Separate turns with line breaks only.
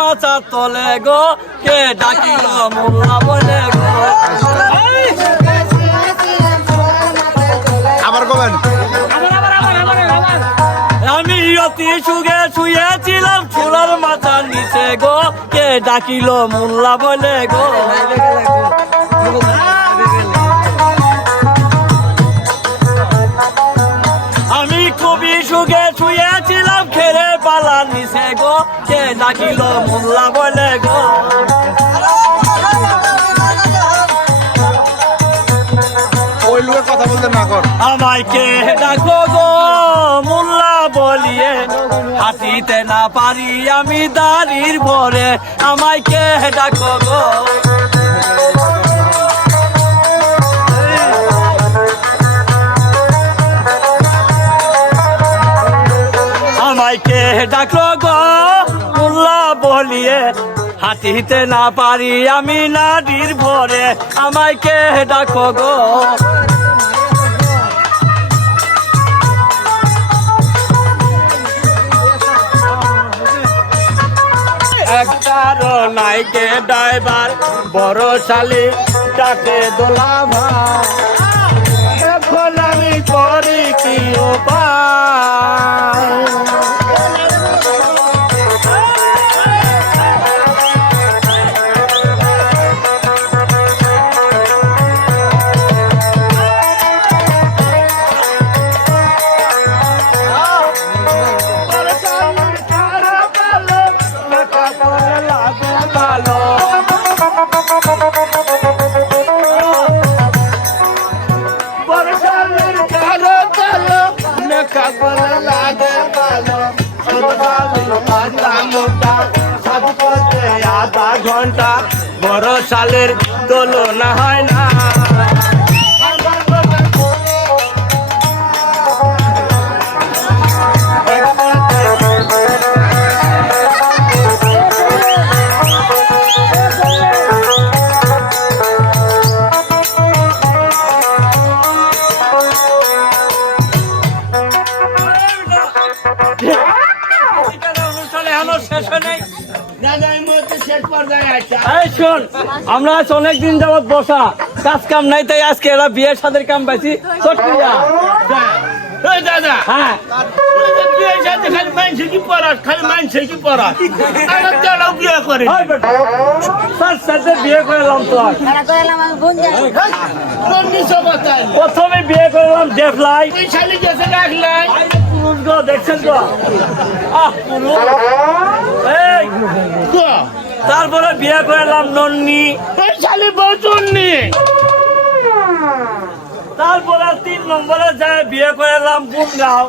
মাথা তলে গো কে ডাকিল মোল্লা বলে গো?
আবার কবেন?
আমি অতি সুগে শুয়েছিলাম চুলার মাথার নিচে গো কে ডাকিল মোল্লা বলে গো? আমি খুবই সুগে শুয়েছিলাম পালার নিচে গো কে ডাকিল মোল্লা বলে গো?
কথা বলতে না কর।
আমায় কে ডাকো গো মোল্লা বলিয়ে? হাঁটিতে না পারি আমি দাঁড়ির ভরে আমায় কে ডাকো গো? ডাকলো গো, মোল্লা বলিয়ে, হাঁটিতে না পারি আমি নাডির ভরে। আমায় কে ডাকো গো? একটারও নাইকে ড্রাইভার, বড় শালি ডাকে দোলা ভাই। এখন আমি করি কি ঘণ্টা বড় সালের দোলনা হয় না শেষ হয় নাই আমরা আজ অনেকদিন যাবত বসা কাজ কাম নাই তাই আজকে এরা বিয়ের সাদের কাম পাইছি।
দাদা
হ্যাঁ।
বিয়ে সাথে খালি মানছে কি পড়াস খালি মানছে কি পড়াস আমার বিয়ে করে
তার। সাথে বিয়ে করলাম তো প্রথমে বিয়ে করলাম জেফলাই
তুই শালি গেছে রাখলাই
পুরুষ গো দেখছেন গো? আহ পুরো। এই তারপরে বিয়ে করলাম নন্নি।
শালি বচন নি
তারপরে তিন নম্বরে যায় বিয়ে করলাম বুমগাঁও